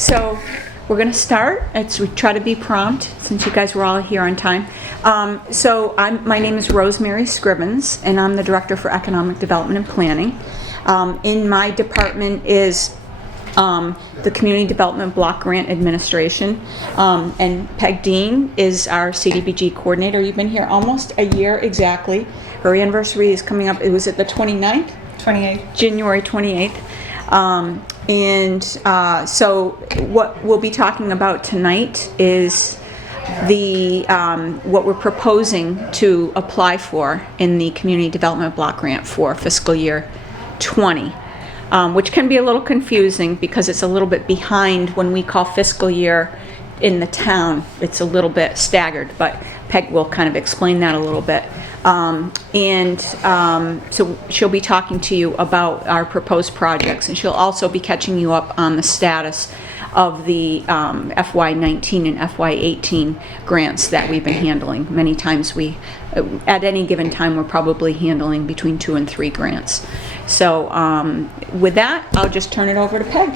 So we're going to start. We try to be prompt since you guys were all here on time. My name is Rosemary Scrivens, and I'm the Director for Economic Development and Planning. In my department is the Community Development Block Grant Administration, and Peg Dean is our CDBG coordinator. You've been here almost a year exactly. Her anniversary is coming up. It was at the 29th? 28th. January 28th. So what we'll be talking about tonight is what we're proposing to apply for in the Community Development Block Grant for fiscal year 20, which can be a little confusing because it's a little bit behind when we call fiscal year in the town. It's a little bit staggered, but Peg will kind of explain that a little bit. So she'll be talking to you about our proposed projects, and she'll also be catching you up on the status of the FY19 and FY18 grants that we've been handling. Many times at any given time, we're probably handling between 2 and 3 grants. So with that, I'll just turn it over to Peg.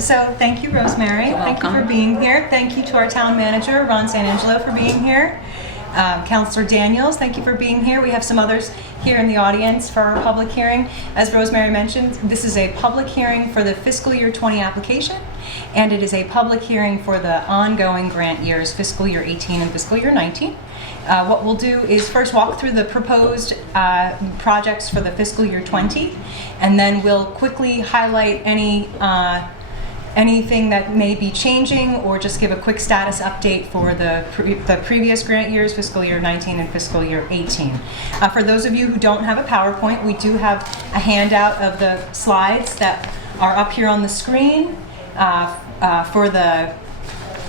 So thank you, Rosemary. Thank you for being here. Thank you to our town manager, Ron Sanangelo, for being here. Councilor Daniels, thank you for being here. We have some others here in the audience for our public hearing. As Rosemary mentioned, this is a public hearing for the fiscal year 20 application, and it is a public hearing for the ongoing grant years, fiscal year 18 and fiscal year 19. What we'll do is first walk through the proposed projects for the fiscal year 20, and then we'll quickly highlight anything that may be changing, or just give a quick status update for the previous grant years, fiscal year 19 and fiscal year 18. For those of you who don't have a PowerPoint, we do have a handout of the slides that are up here on the screen. For the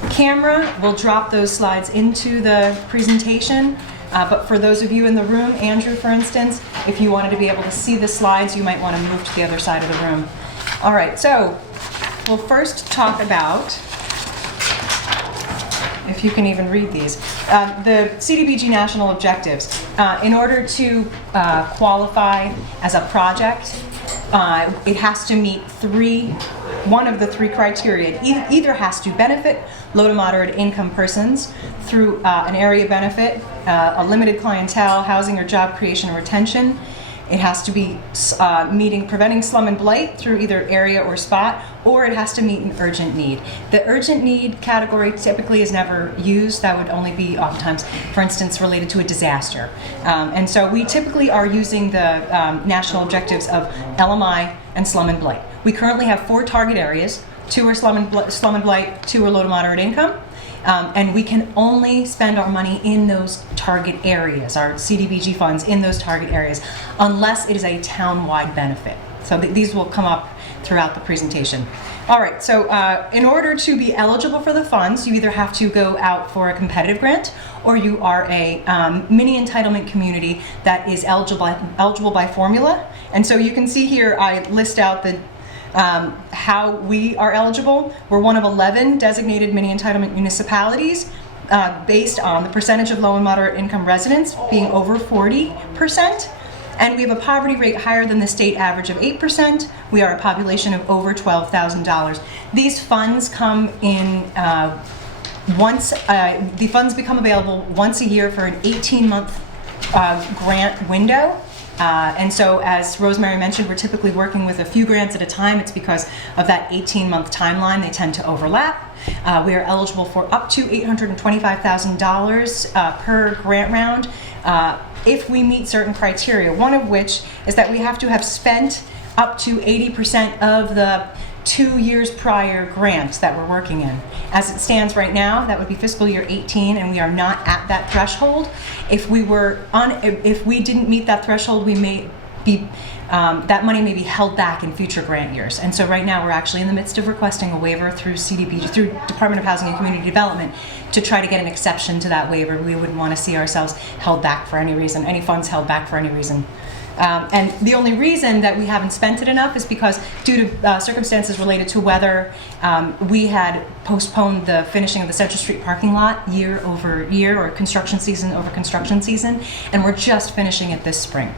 camera, we'll drop those slides into the presentation. But for those of you in the room, Andrew, for instance, if you wanted to be able to see the slides, you might want to move to the other side of the room. All right, so we'll first talk about, if you can even read these, the CDBG national objectives. In order to qualify as a project, it has to meet one of the three criteria. It either has to benefit low to moderate income persons through an area benefit, a limited clientele, housing or job creation or retention. It has to be preventing slum and blight through either area or spot, or it has to meet an urgent need. The urgent need category typically is never used. That would only be oftentimes, for instance, related to a disaster. And so we typically are using the national objectives of LMI and slum and blight. We currently have 4 target areas. 2 are slum and blight, 2 are low to moderate income. And we can only spend our money in those target areas, our CDBG funds in those target areas, unless it is a town-wide benefit. So these will come up throughout the presentation. All right, so in order to be eligible for the funds, you either have to go out for a competitive grant, or you are a mini-entitlement community that is eligible by formula. And so you can see here, I list out the how we are eligible. We're one of 11 designated mini-entitlement municipalities based on the percentage of low and moderate income residents being over 40%. And we have a poverty rate higher than the state average of 8%. We are a population of over $12,000. These funds come in the funds become available once a year for an 18-month grant window. And so, as Rosemary mentioned, we're typically working with a few grants at a time. It's because of that 18-month timeline. They tend to overlap. We are eligible for up to $825,000 per grant round if we meet certain criteria, one of which is that we have to have spent up to 80% of the 2 years prior grants that we're working in. As it stands right now, that would be fiscal year 18, and we are not at that threshold. If we didn't meet that threshold, we may be that money may be held back in future grant years. And so right now we're actually in the midst of requesting a waiver through CDBG, through Department of Housing and Community Development, to try to get an exception to that waiver. We wouldn't want to see ourselves held back for any reason, any funds held back for any reason. And the only reason that we haven't spent it enough is because, due to circumstances related to weather, we had postponed the finishing of the Central Street parking lot year over year, or construction season over construction season, and we're just finishing it this spring.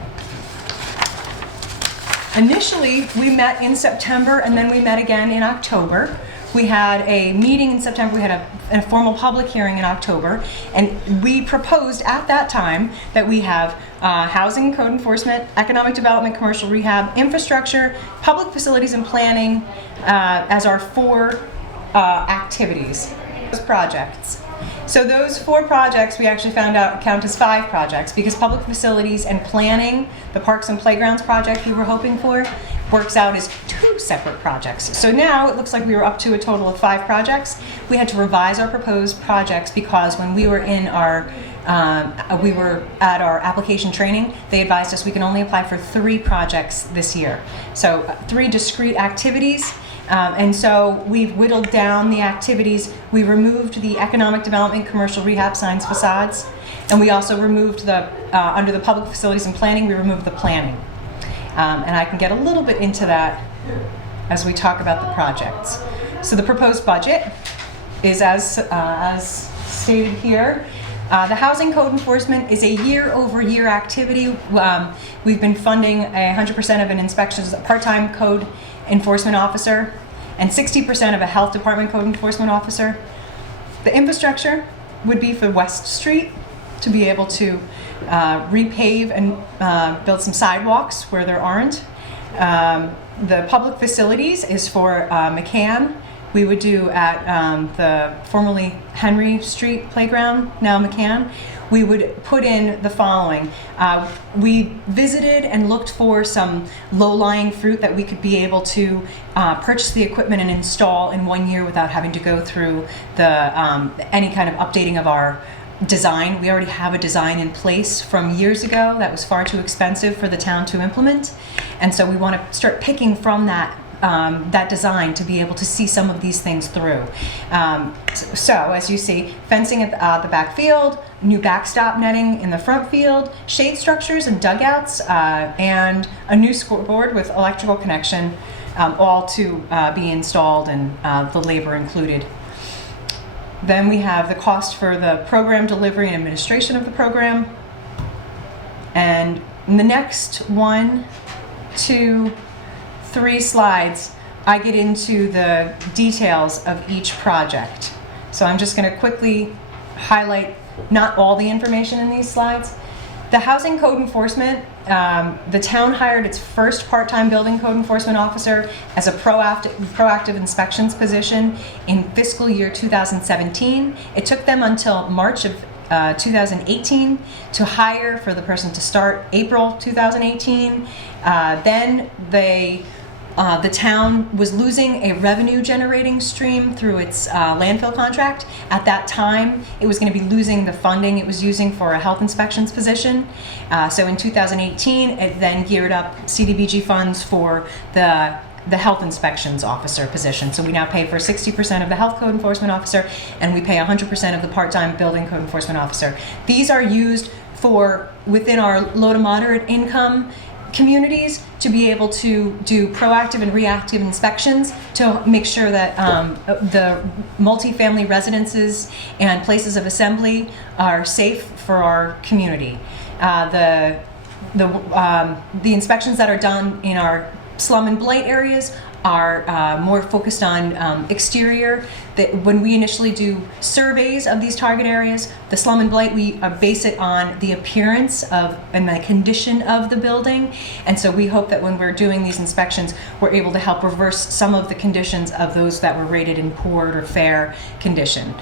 Initially, we met in September, and then we met again in October We had a meeting in September. We had a formal public hearing in October, and we proposed at that time that we have housing and code enforcement, economic development, commercial rehab, infrastructure, public facilities and planning as our 4 activities, those projects. So those 4 projects we actually found out count as 5 projects, because public facilities and planning, the parks and playgrounds project we were hoping for, works out as 2 separate projects. So now it looks like we were up to a total of 5 projects. We had to revise our proposed projects because when we were in our we were at our application training, they advised us we can only apply for 3 projects this year. So 3 discrete activities. And so we've whittled down the activities. We removed the economic development, commercial rehab signs, facades, and we also removed the, under the public facilities and planning, we removed the planning. And I can get a little bit into that as we talk about the projects. So the proposed budget is as stated here. The housing code enforcement is a year-over-year activity. We've been funding 100% of an inspection as a part-time code enforcement officer and 60% of a health department code enforcement officer. The infrastructure would be for West Street to be able to repave and build some sidewalks where there aren't. The public facilities is for McCann. We would do at the formerly Henry Street Playground, now McCann. We would put in the following. We visited and looked for some low-lying fruit that we could be able to purchase the equipment and install in 1 year without having to go through the any kind of updating of our design. We already have a design in place from years ago that was far too expensive for the town to implement, and so we want to start picking from that design to be able to see some of these things through. So as you see, fencing at the back field, new backstop netting in the front field, shade structures and dugouts, and a new scoreboard with electrical connection, all to be installed and the labor included. Then we have the cost for the program delivery and administration of the program. And in the next 1, 2, 3 slides, I get into the details of each project. So I'm just going to quickly highlight not all the information in these slides. The housing code enforcement, the town hired its first part-time building code enforcement officer as a proactive inspections position in fiscal year 2017. It took them until March of 2018 to hire for the person to start April 2018. Then the town was losing a revenue generating stream through its landfill contract. At that time, it was going to be losing the funding it was using for a health inspections position. So in 2018, it then geared up CDBG funds for the health inspections officer position. So we now pay for 60% of the health code enforcement officer, and we pay 100% of the part-time building code enforcement officer. These are used for within our low to moderate income communities to be able to do proactive and reactive inspections to make sure that the multifamily residences and places of assembly are safe for our community. The inspections that are done in our slum and blight areas are more focused on exterior. When we initially do surveys of these target areas, the slum and blight, we base it on the appearance of and the condition of the building. And so we hope that when we're doing these inspections, we're able to help reverse some of the conditions of those that were rated in poor or fair condition.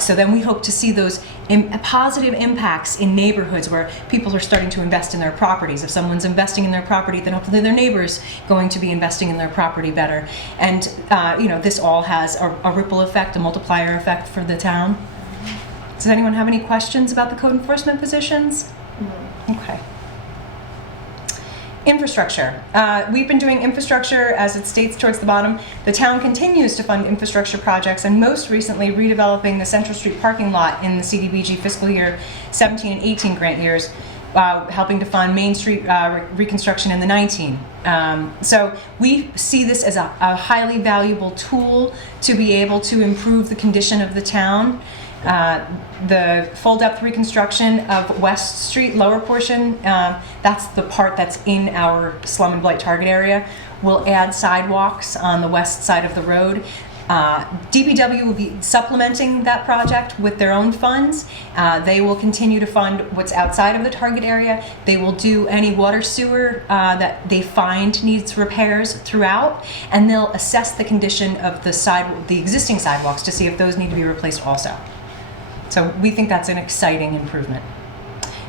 So then we hope to see those positive impacts in neighborhoods where people are starting to invest in their properties. If someone's investing in their property, then hopefully their neighbor's going to be investing in their property better. And this all has a ripple effect, a multiplier effect for the town. Does anyone have any questions about the code enforcement positions? Okay. Infrastructure. We've been doing infrastructure as it states towards the bottom. The town continues to fund infrastructure projects, and most recently redeveloping the Central Street parking lot in the CDBG fiscal year 17 and 18 grant years, helping to fund Main Street reconstruction in the 19. So we see this as a highly valuable tool to be able to improve the condition of the town. The full depth reconstruction of West Street lower portion, that's the part that's in our slum and blight target area. We'll add sidewalks on the west side of the road. DPW will be supplementing that project with their own funds. They will continue to fund what's outside of the target area. They will do any water sewer that they find needs repairs throughout, and they'll assess the condition of the existing sidewalks to see if those need to be replaced also. So we think that's an exciting improvement.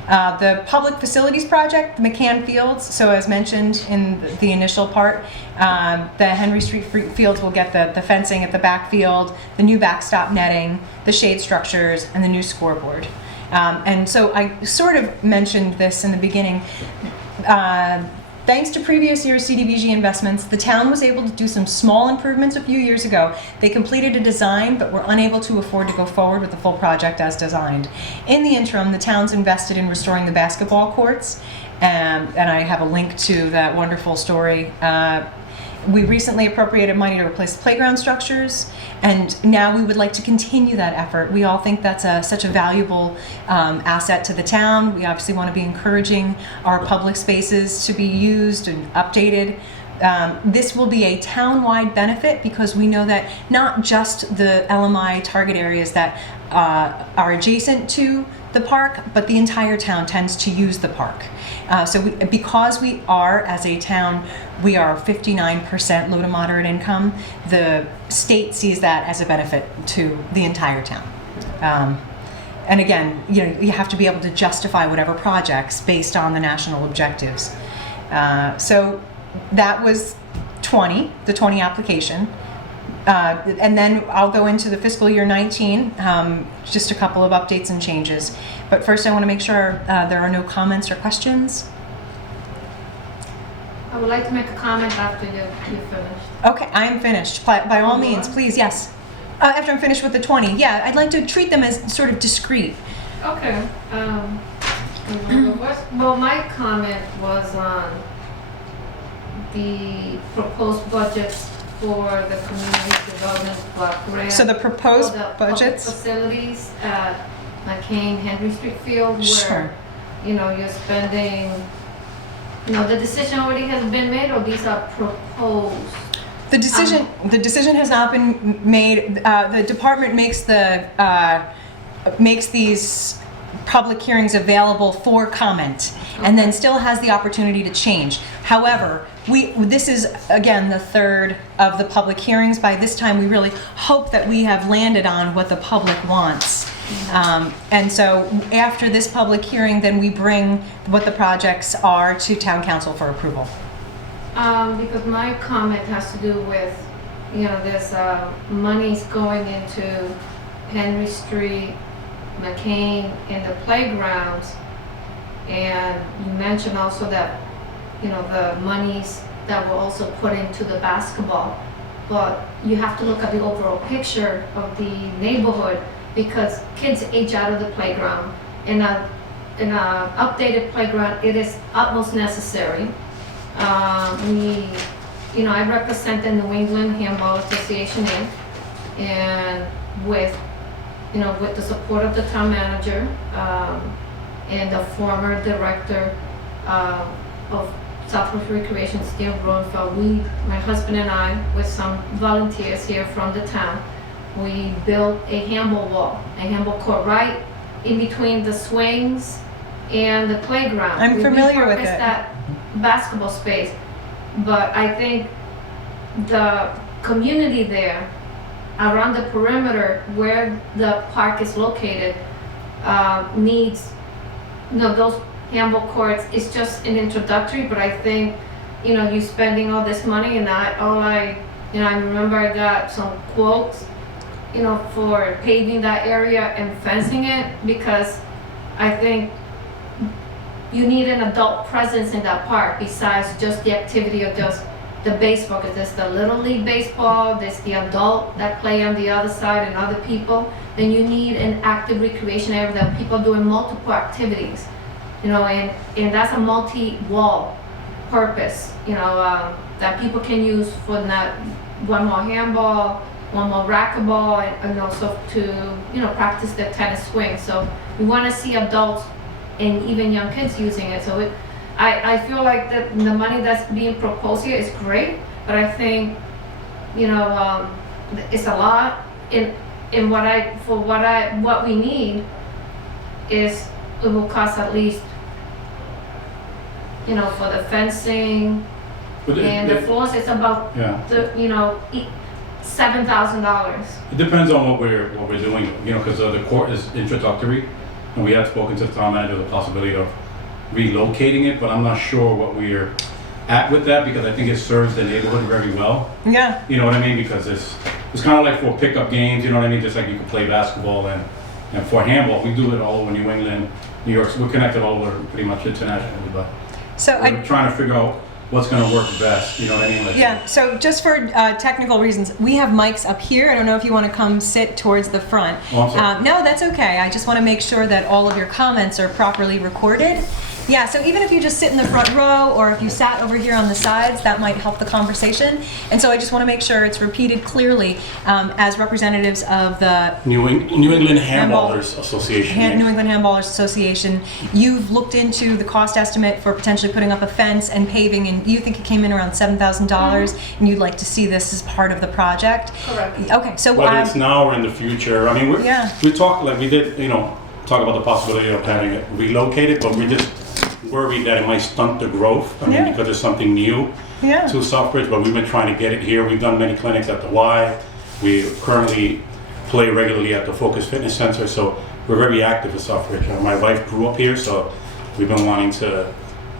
The public facilities project, the McCann Fields, so as mentioned in the initial part, the Henry Street Fields will get the fencing at the backfield, the new backstop netting, the shade structures, and the new scoreboard. And so I sort of mentioned this in the beginning. Thanks to previous year's CDBG investments, the town was able to do some small improvements a few years ago. They completed a design, but were unable to afford to go forward with the full project as designed. In the interim, the town's invested in restoring the basketball courts, and I have a link to that wonderful story. We recently appropriated money to replace the playground structures, and now we would like to continue that effort. We all think that's such a valuable asset to the town. We obviously want to be encouraging our public spaces to be used and updated. This will be a town-wide benefit because we know that not just the LMI target areas that are adjacent to the park, but the entire town tends to use the park. Because we are, as a town, we are 59% low to moderate income, the state sees that as a benefit to the entire town. And again, you have to be able to justify whatever projects based on the national objectives. So that was the 20 application. And then I'll go into the fiscal year 19, just a couple of updates and changes. But first I want to make sure there are no comments or questions. I would like to make a comment after you finished. Okay, I am finished. By all means, please, yes. After I'm finished with the 20, yeah, I'd like to treat them as sort of discrete. Okay. Well, my comment was on the proposed budgets for the community development block grant. So the proposed for the budgets? public facilities at McCann Henry Street Field, where Sure. You're spending. The decision already has been made, or these are proposed. The decision has not been made. The department makes these public hearings available for comment, and then still has the opportunity to change. However, this is again the third of the public hearings. By this time, we really hope that we have landed on what the public wants. And so after this public hearing, then we bring what the projects are to town council for approval. Because my comment has to do with, there's monies going into Henry Street, McCain, in the playgrounds, and you mentioned also that, the monies that were also put into the basketball, but you have to look at the overall picture of the neighborhood, because kids age out of the playground. In an updated playground, it is utmost necessary. I represent the New England Handball Association Inc. and with the support of the town manager and the former director of Southwest Recreation, Steve Bronfeld, my husband and I, with some volunteers here from the town, we built a handball wall, a handball court right in between the swings and the playground. I'm familiar with it. We repurposed that basketball space, but I think the community there around the perimeter where the park is located needs, those handball courts. It's just an introductory, but I think, you spending all this money, and I remember I got some quotes, for paving that area and fencing it, because I think you need an adult presence in that park besides just the activity of just the baseball, because there's the Little League baseball, there's the adult that play on the other side and other people. Then you need an active recreation area that people doing multiple activities, and that's a multi-wall purpose, that people can use for that one more handball, one more racquetball, and also to practice the tennis swing. So we want to see adults and even young kids using it. So I feel like the money that's being proposed here is great, but I think it's a lot. In what we need is, it will cost at least, for the fencing and the floors, it's about Yeah. $7,000. It depends on what we're doing, because the court is introductory, and we had spoken to the town manager the possibility of relocating it, but I'm not sure what we're at with that, because I think it serves the neighborhood very well. Yeah. You know what I mean? Because it's kind of like for pickup games, you know what I mean? Just like you can play basketball and for handball, we do it all over New England, New York. So we're connected all over pretty much internationally, but So we're trying to figure out what's going to work best. You know what I mean? Like, yeah, so just for technical reasons, we have mics up here. I don't know if you want to come sit towards the front. Oh, I'm sorry. No, that's okay. I just want to make sure that all of your comments are properly recorded. Yeah, so even if you just sit in the front row, or if you sat over here on the sides, that might help the conversation. And so I just want to make sure it's repeated clearly as representatives of the New England Handballers Association. New England Handballers Association. You've looked into the cost estimate for potentially putting up a fence and paving, and you think it came in around $7,000, and you'd like to see this as part of the project. Correct. Okay, so Whether it's now or in the future. I mean, we talked, like we did, talk about the possibility of having it relocated, but we're just worried that it might stunt the growth. I mean, because it's something new to Southbridge, but we've been trying to get it here. We've done many clinics at the Y. We currently play regularly at the Focus Fitness Center, so we're very active in Southbridge. My wife grew up here, so we've been wanting to,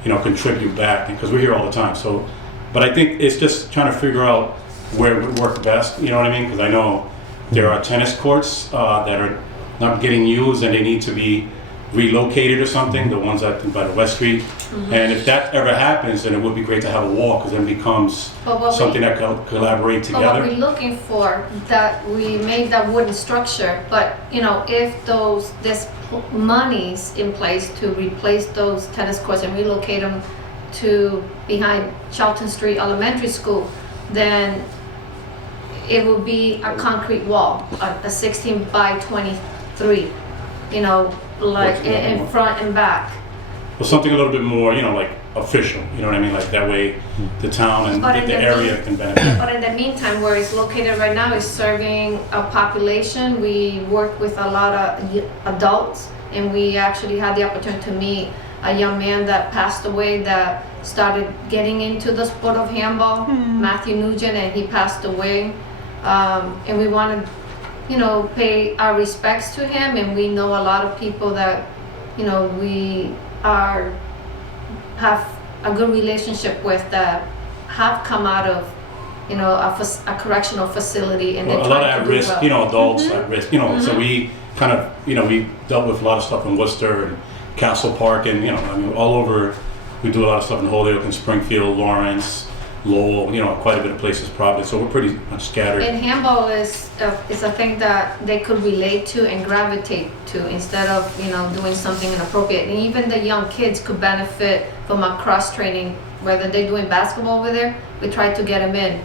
contribute back, because we're here all the time. So, but I think it's just trying to figure out where it would work best, you know what I mean? Because I know there are tennis courts that are not getting used, and they need to be relocated or something, the ones by the West Street. And if that ever happens, then it would be great to have a wall, because then it becomes something that can collaborate But what together. we're looking for, that we made that wooden structure, but if there's monies in place to replace those tennis courts and relocate them to behind Charlton Street Elementary School, then it will be a concrete wall, a 16 by 23, like in front and back. Well, something a little bit more, like official, you know what I mean? Like that way the town and But the in area can benefit. But in the meantime, where it's located right now is serving a population. We work with a lot of adults, and we actually had the opportunity to meet a young man that passed away that started getting into the sport of handball, Matthew Nugent, and he passed away. And we want to pay our respects to him, and we know a lot of people that, we have a good relationship with, that have come out of, a correctional facility, and Well, they're a lot trying of to at do risk, well. adults at risk, so we kind of, we dealt with a lot of stuff in Worcester and Castle Park, and, I mean, all over. We do a lot of stuff in Holyoke and Springfield, Lawrence, Lowell, quite a bit of places, Providence, so we're pretty much scattered. And handball is a thing that they could relate to and gravitate to, instead of doing something inappropriate. And even the young kids could benefit from a cross training, whether they're doing basketball over there. We try to get them in,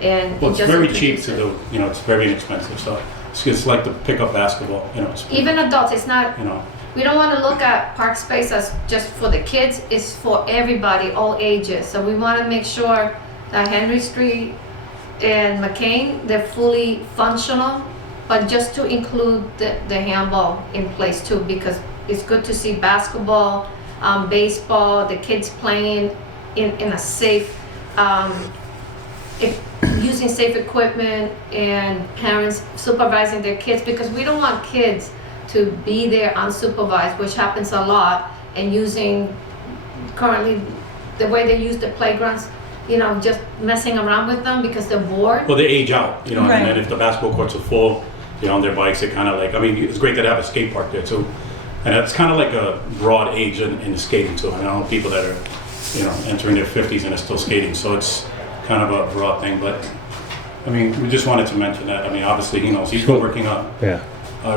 and Well, it's just very introduce cheap to it. do, it's very inexpensive, so it's like the pickup basketball, it's, Even adults, it's not. you know. We don't want to look at park space as just for the kids. It's for everybody, all ages. So we want to make sure that Henry Street and McCann, they're fully functional, but just to include the handball in place too, because it's good to see basketball, baseball, the kids playing in a safe, using safe equipment, and parents supervising their kids, because we don't want kids to be there unsupervised, which happens a lot, and using currently the way they use the playgrounds, just messing around with them because they're bored. Well, they age out, Right. and then if the basketball courts are full, on their bikes, it kind of like, I mean, it's great that they have a skate park there too. And it's kind of like a broad age in skating too. I mean, I know people that are, entering their 50s and are still skating, so it's kind of a broad thing, but I mean, we just wanted to mention that. I mean, obviously, he knows, he's been working up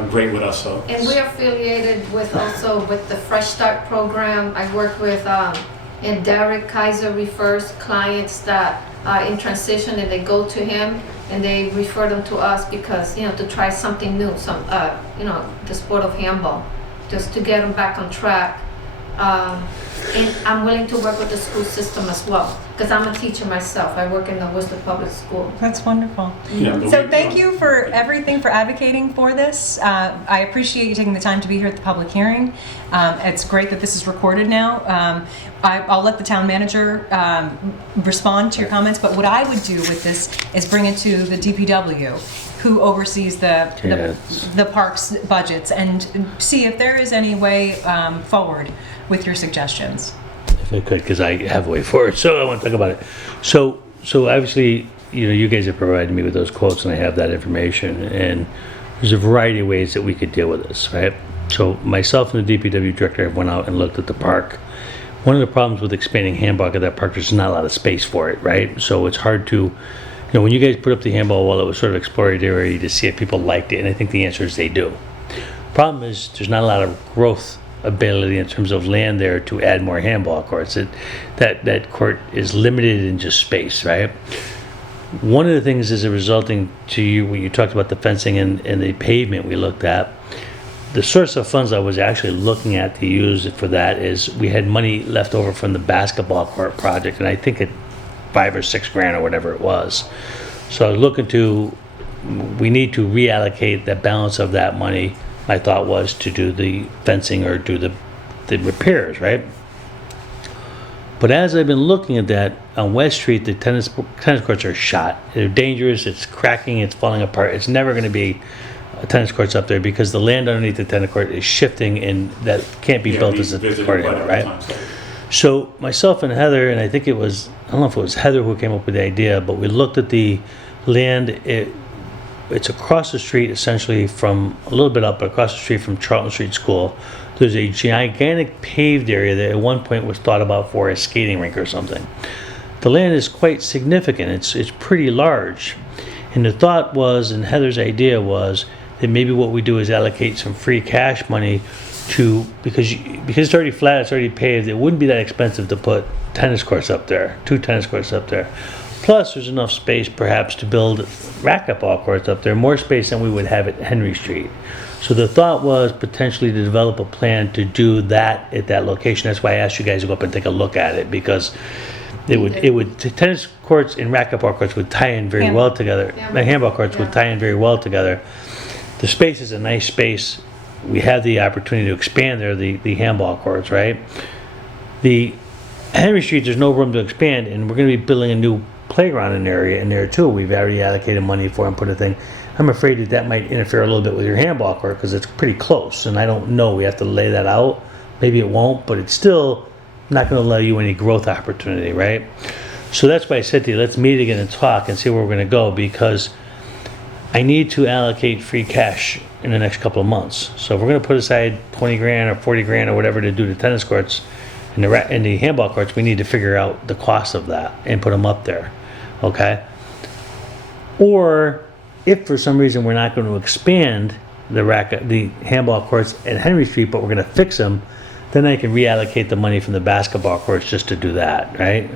great with us, so. And we're affiliated with the Fresh Start program. I work with, and Derek Kaiser refers clients that are in transition, and they go to him and they refer them to us because, to try something new, the sport of handball, just to get them back on track. And I'm willing to work with the school system as well, because I'm a teacher myself. I work in the Worcester Public School. That's wonderful. Yeah, but So thank you for everything, for advocating for this. I appreciate you taking the time to be here at the public hearing. It's great that this is recorded now. I'll let the town manager respond to your comments, but what I would do with this is bring it to the DPW, who oversees the parks budgets, and see if there is any way forward with your suggestions. If I could, because I have a way forward, so I want to talk about it. So obviously, you guys have provided me with those quotes, and I have that information, and there's a variety of ways that we could deal with this, right? So myself and the DPW director have went out and looked at the park. One of the problems with expanding handball at that park, there's not a lot of space for it, right? So it's hard to, when you guys put up the handball wall, it was sort of exploratory to see if people liked it, and I think the answer is they do. Problem is, there's not a lot of growth ability in terms of land there to add more handball courts. That court is limited in just space, right? One of the things is resulting to you when you talked about the fencing and the pavement we looked at. The source of funds I was actually looking at to use for that is we had money left over from the basketball court project, and I think it $5 or $6 grand or whatever it was. So I was looking we need to reallocate the balance of that money. My thought was to do the fencing or do the repairs, right? But as I've been looking at that, on West Street, the tennis courts are shot. They're dangerous, it's cracking, it's falling apart. It's never going to be tennis courts up there because the land underneath the tennis court is shifting, and that can't be built as a court area, right? So myself and Heather, and I think it was, I don't know if it was Heather who came up with the idea, but we looked at the land. It's across the street, essentially from a little bit up, but across the street from Charlton Street School. There's a gigantic paved area that at one point was thought about for a skating rink or something. The land is quite significant. It's pretty large. And the thought was, and Heather's idea was, that maybe what we do is allocate some free cash money to, because it's already flat, it's already paved, it wouldn't be that expensive to put tennis courts up there, 2 tennis courts up there. Plus, there's enough space perhaps to build racquetball courts up there, more space than we would have at Henry Street. So the thought was potentially to develop a plan to do that at that location. That's why I asked you guys to go up and take a look at it, because tennis courts and racquetball courts would tie in very well together. The handball courts would tie in very well together. The space is a nice space. We have the opportunity to expand there, the handball courts, right? The Henry Street, there's no room to expand, and we're going to be building a new playground in there too. We've already allocated money for and put a thing. I'm afraid that might interfere a little bit with your handball court because it's pretty close, and I don't know. We have to lay that out. Maybe it won't, but it's still not going to allow you any growth opportunity, right? So that's why I said to you, let's meet again and talk and see where we're going to go, because I need to allocate free cash in the next couple of months. So if we're going to put aside 20 grand or 40 grand or whatever to do the tennis courts and the handball courts, we need to figure out the cost of that and put them up there, okay? Or if for some reason we're not going to expand the handball courts at Henry Street, but we're going to fix them, then I can reallocate the money from the basketball courts just to do that, right?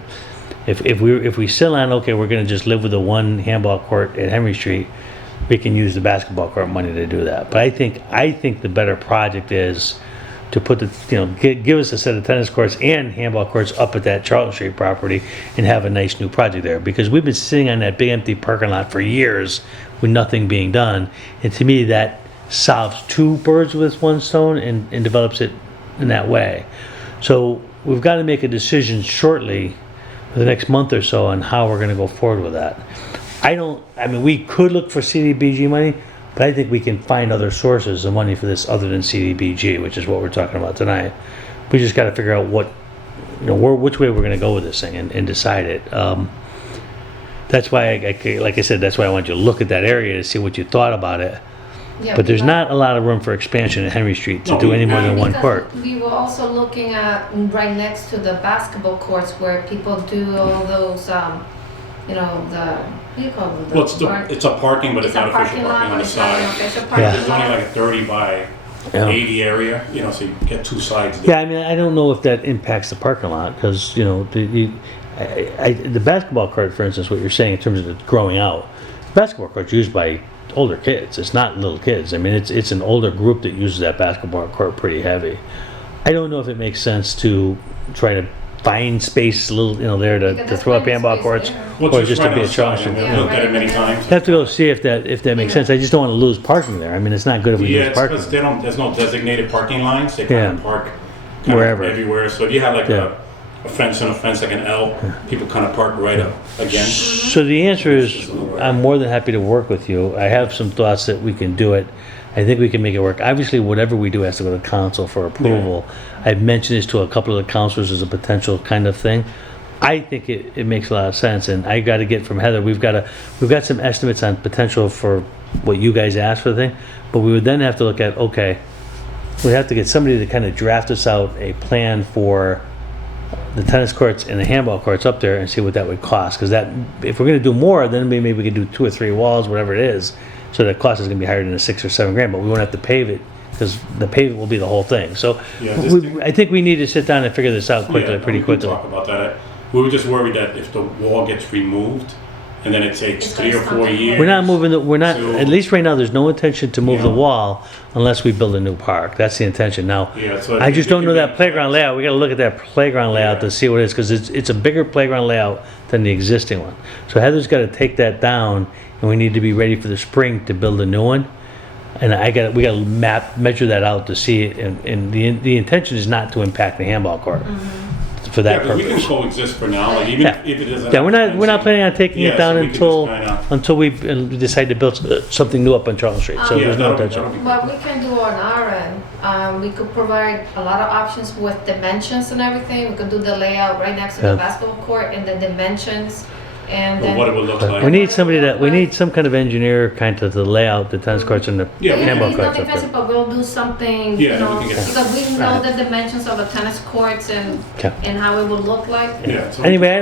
If we still on, okay, we're going to just live with the one handball court at Henry Street, we can use the basketball court money to do that. But I think the better project is to put give us a set of tennis courts and handball courts up at that Charlton Street property and have a nice new project there, because we've been sitting on that big empty parking lot for years with nothing being done. And to me, that solves 2 birds with 1 stone and develops it in that way. So we've got to make a decision shortly, for the next month or so, on how we're going to go forward with that. We could look for CDBG money, but I think we can find other sources of money for this other than CDBG, which is what we're talking about tonight. We just got to figure out which way we're going to go with this thing and decide it. That's why, like I said, that's why I want you to look at that area to see what you thought about it. Yeah, but there's not a lot of room for expansion at Henry Street to do any more than 1 court. We were also looking at right next to the basketball courts where people do all those, what do you call them? Well, it's a parking, but it's not official parking on the side. It's only like a 30 by 80 area, so you get 2 sides there. Yeah, I don't know if that impacts the parking lot, because, the basketball court, for instance, what you're saying in terms of it growing out, the basketball court's used by older kids. It's not little kids. It's an older group that uses that basketball court pretty heavy. I don't know if it makes sense to try to find space a little, there to Because throw up there's handball space courts, there. Well, or just to right be a outside, Charleston. and Yeah, we've looked at it right many there. times. Have to go see if that makes sense. I just don't want to lose parking there. I mean, it's not good if we Yeah, lose it's parking. because there's no designated parking lines. They kind Yeah. of park kind Wherever. of everywhere. So if you had like Yeah. a fence and a fence like an L, people kind of park right up against. So the answer is, I'm more than happy to work with you. I have some thoughts that we can do it. I think we can make it work. Obviously, whatever we do has to go to council for approval. I've mentioned this to a couple of the councilors as a potential kind of thing. I think it makes a lot of sense, and I got to get from Heather. We've got some estimates on potential for what you guys asked for the thing, but we would then have to look at, okay, we have to get somebody to kind of draft us out a plan for the tennis courts and the handball courts up there and see what that would cost. Because that, if we're going to do more, then maybe we could do 2 or 3 walls, whatever it is. So the cost is going to be higher than the $6 or $7 grand, but we won't have to pave it because the pavement will be the whole thing. So Yeah, this thing- I think we need to sit down and figure this out quickly, Yeah, pretty we can quickly. talk about that. We were just worried that if the wall gets removed and then it takes It's 3 or gonna 4 stop. years. We're not moving we're not, So- at least right now, there's no intention to move the Yeah. wall unless we build a new park. That's the intention. Now, Yeah, so I if just it don't know can that be- playground layout. We gotta look at that playground layout Yeah. to see what it is, because it's a bigger playground layout than the existing one. So Heather's gotta take that down, and we need to be ready for the spring to build a new one. And we gotta measure that out to see it, and the intention is not to impact the handball court for Yeah, that 'cause we can purpose. coexist for now, like even Yeah. if it isn't. Yeah, we're not planning on taking Yeah, it down so we can just until we decide to build something new up on Charles Street. So Yeah, there's no that'll be- intention. that'll be- What we can do on our end, we could provide a lot of options with dimensions and everything. We could do the layout right next to Yeah. the basketball court and the dimensions, and But then. what it would look like. We need we need some kind of engineer kind of to lay out the tennis courts and the Yeah, we handball It's courts nothing up fancy, there. but we'll do something, Yeah, you know, we can get- because we know the dimensions of the tennis courts Okay. and how it would look like. Yeah, so- Anyway, I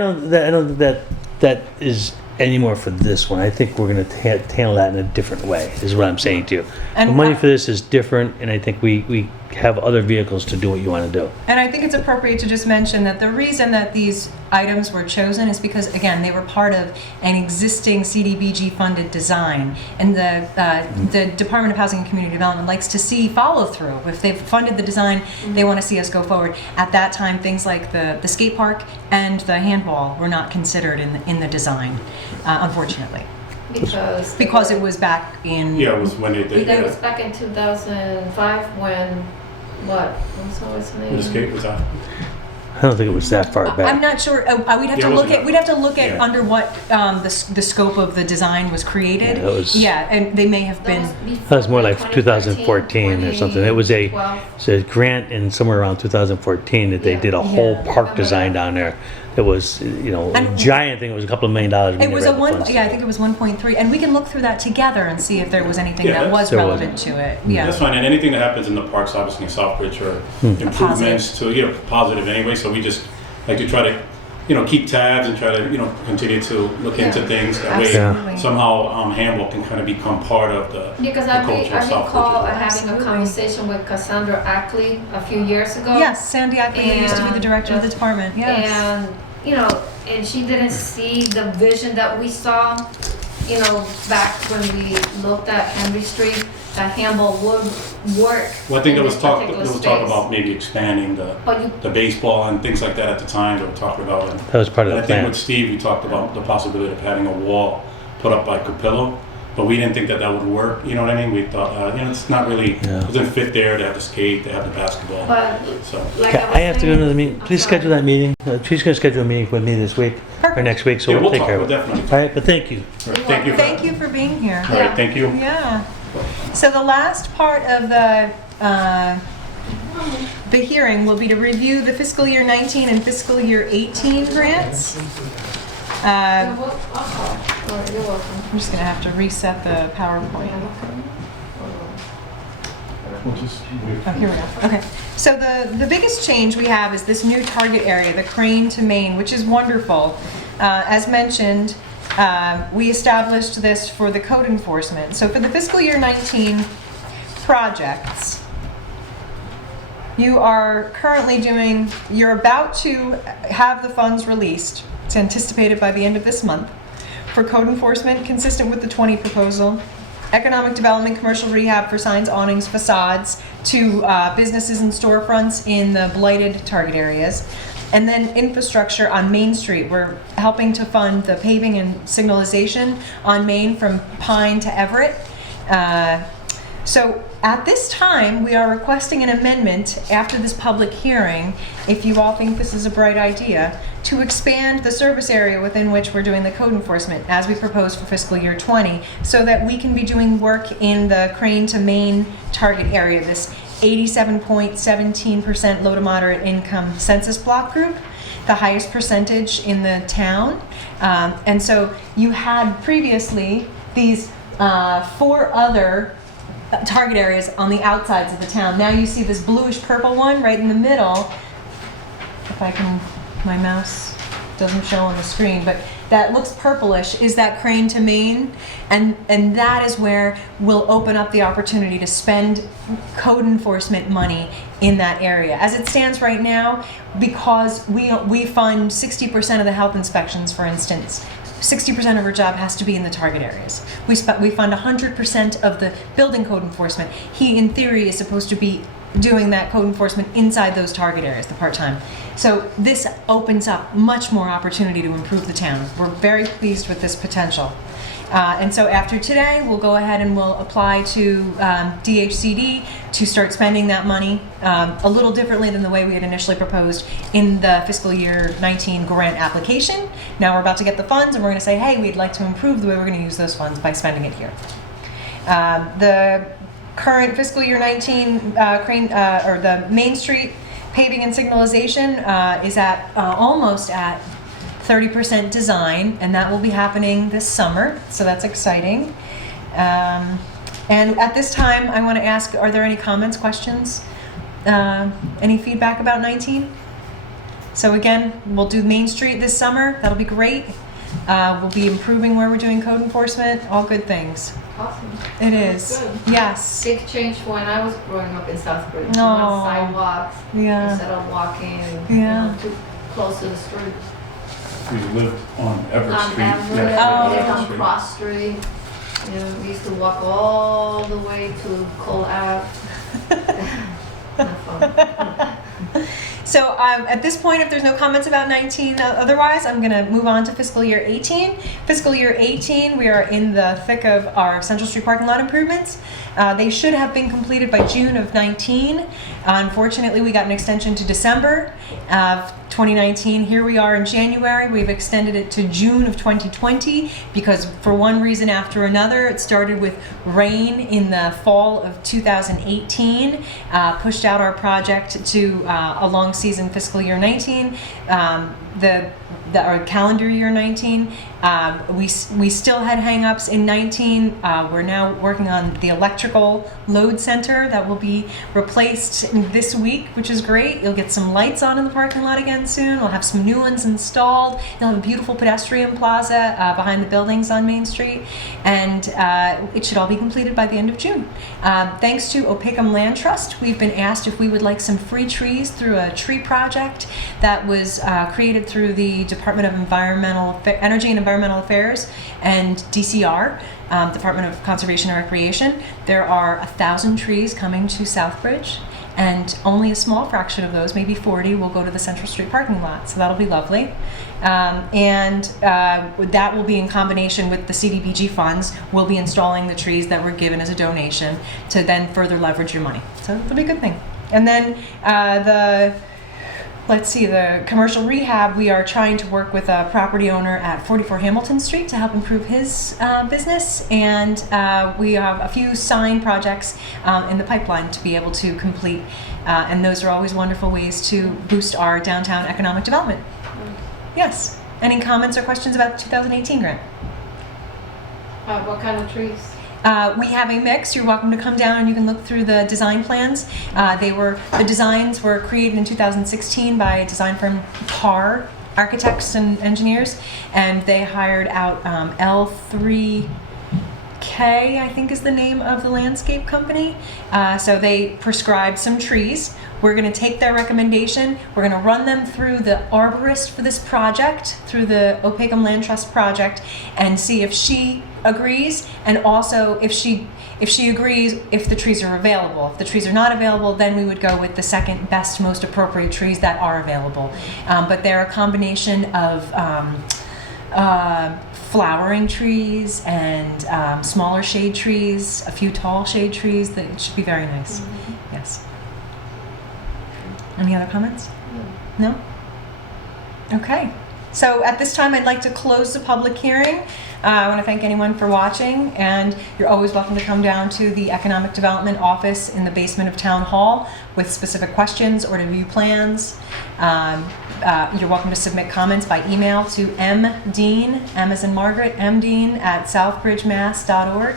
don't think that is anymore for this one. I think we're gonna handle that in a different way, is what I'm saying to you. And The money I- for this is different, and I think we have other vehicles to do what you wanna do. And I think it's appropriate to just mention that the reason that these items were chosen is because, again, they were part of an existing CDBG funded design. And the Department of Housing and Community Development likes to see follow through. If they've funded the design, they want to see us go forward. At that time, things like the skate park and the handball were not considered in the design, unfortunately. Because it was back in. Yeah, it was when they did. That was back in 2005 when, what's his name? The skate was out. I don't think it was that far I'm back. not sure. We'd have Yeah, to it look wasn't at. We'd have to look at yeah. under what the scope of the design was created. Yeah, that was- Yeah, and they may have been. That was more like 2014 or something. It was a 2012. grant in somewhere around 2014 that they did a whole Yeah. park design down there. It was, a And- giant thing. It was a couple of $1 million. We It was never a had the one. funds. Yeah, I think it was 1.3, and we can look through that together and see if there was anything Yeah, that was there relevant to it. Yeah. That's fine, and anything that happens in the parks, obviously in Southbridge, are improvements to, positive anyway, so we just like to try to, keep tabs and try to, continue to look into things. That way, Absolutely. somehow, handball can kind of become part of the Because the I culture of recall Southbridge. having a Absolutely. conversation with Cassandra Ackley a few years ago. Yes, Sandy Ackley used to be the And- director of the department. Yes. And, and she didn't see the vision that we saw, back when we looked at Henry Street, that handball would work. Well, I think in there was this talk particular about space. maybe expanding But you, the baseball and things like that at the time that we talked about. And That was part of I the think plan. with Steve, we talked about the possibility of having a wall put up by Capillo, but we didn't think that would work. You know what I mean? We thought, it's not really, Yeah. it doesn't fit there. They have the skate, they have the basketball. but So, like Okay, was I have to go saying- to the meeting. Please I'm sorry. schedule that meeting. She's gonna schedule a meeting with me this week or Perfect. next week, so yeah, we'll we'll take talk, care we'll of it. definitely. All right, but thank you. All right, thank you. Thank you for being here. All right, thank you. Yeah. So the last part of the hearing will be to review the fiscal year 19 and fiscal year 18 grants. You're welcome. I'm just gonna have to reset the PowerPoint. Oh, here we go. Okay. So the biggest change we have is this new target area, the Crane to Main, which is wonderful. As mentioned, we established this for the code enforcement. So for the fiscal year 19 projects, you are currently you're about to have the funds released. It's anticipated by the end of this month for code enforcement, consistent with the 20 proposal. economic development, commercial rehab for signs, awnings, facades, to businesses and storefronts in the blighted target areas. And then infrastructure on Main Street. We're helping to fund the paving and signalization on Main from Pine to Everett. So at this time, we are requesting an amendment after this public hearing, if you all think this is a bright idea, to expand the service area within which we're doing the code enforcement as we propose for fiscal year 20, so that we can be doing work in the Crane to Main target area, this 87.17% low to moderate income census block group, the highest percentage in the town. And so you had previously these 4 other target areas on the outsides of the town. Now you see this bluish purple one right in the middle. If I can, my mouse doesn't show on the screen, but that looks purplish is that Crane to Main, and that is where we'll open up the opportunity to spend code enforcement money in that area. As it stands right now, because we fund 60% of the health inspections, for instance, 60% of our job has to be in the target areas. We fund 100% of the building code enforcement. He, in theory, is supposed to be doing that code enforcement inside those target areas, the part-time. So this opens up much more opportunity to improve the town. We're very pleased with this potential. And so after today, we'll go ahead and we'll apply to DHCD to start spending that money a little differently than the way we had initially proposed in the fiscal year 19 grant application. Now we're about to get the funds and we're going to say, hey, we'd like to improve the way we're going to use those funds by spending it here. The current fiscal year 19 or the Main Street paving and signalization is at almost at 30% design, and that will be happening this summer, so that's exciting. And at this time, I want to ask, are there any comments, questions, any feedback about 19? So again, we'll do Main Street this summer, that'll be great. We'll be improving where we're doing code enforcement, all good things. Awesome. It is. Good. Yes. Big change from when I was growing up in Southbridge. No. On sidewalks Yeah. instead of walking, Yeah. too close to the street. We lived on Everett On Street. Everett, Oh. lived on Cross Street. You know, we used to walk all the way to Cole Ave. Not fun. So at this point, if there's no comments about 19 otherwise, I'm going to move on to fiscal year 18. Fiscal year 18, we are in the thick of our Central Street parking lot improvements. They should have been completed by June of 19. Unfortunately, we got an extension to December of 2019. Here we are in January. We've extended it to June of 2020 because for one reason after another, it started with rain in the fall of 2018, pushed out our project to a long season fiscal year 19. Our calendar year 19. We still had hang-ups in 19. We're now working on the electrical load center that will be replaced this week, which is great. You'll get some lights on in the parking lot again soon. We'll have some new ones installed. You'll have a beautiful pedestrian plaza behind the buildings on Main Street, and it should all be completed by the end of June. Thanks to Opakam Land Trust, we've been asked if we would like some free trees through a tree project that was created through the Department of Energy and Environmental Affairs and DCR, Department of Conservation and Recreation. There are 1,000 trees coming to Southbridge, and only a small fraction of those, maybe 40, will go to the Central Street parking lot, so that'll be lovely. That will be in combination with the CDBG funds. We'll be installing the trees that were given as a donation to then further leverage your money, so it'll be a good thing. And then the commercial rehab, we are trying to work with a property owner at 44 Hamilton Street to help improve his business, and we have a few sign projects in the pipeline to be able to complete, and those are always wonderful ways to boost our downtown economic development. Yes. Any comments or questions about the 2018 grant? What kind of trees? We have a mix. You're welcome to come down and you can look through the design plans. The designs were created in 2016 by a design firm, Parr Architects and Engineers, and they hired out L3K, I think is the name of the landscape company. So they prescribed some trees. We're going to take their recommendation. We're going to run them through the arborist for this project, through the Opakam Land Trust project, and see if she agrees, and also if she agrees if the trees are available. If the trees are not available, then we would go with the second best, most appropriate trees that are available. But they're a combination of flowering trees and smaller shade trees, a few tall shade trees. That should be very nice. Yes. Any other comments? No? Okay. So at this time, I'd like to close the public hearing. I want to thank anyone for watching, and you're always welcome to come down to the Economic Development Office in the basement of Town Hall with specific questions or to view plans. You're welcome to submit comments by email to mdean, M as in Margaret, mdean @southbridgemass.org.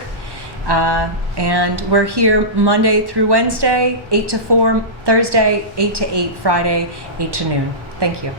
And we're here Monday through Wednesday, 8 to 4, Thursday, 8 to 8, Friday, 8 to noon. Thank you.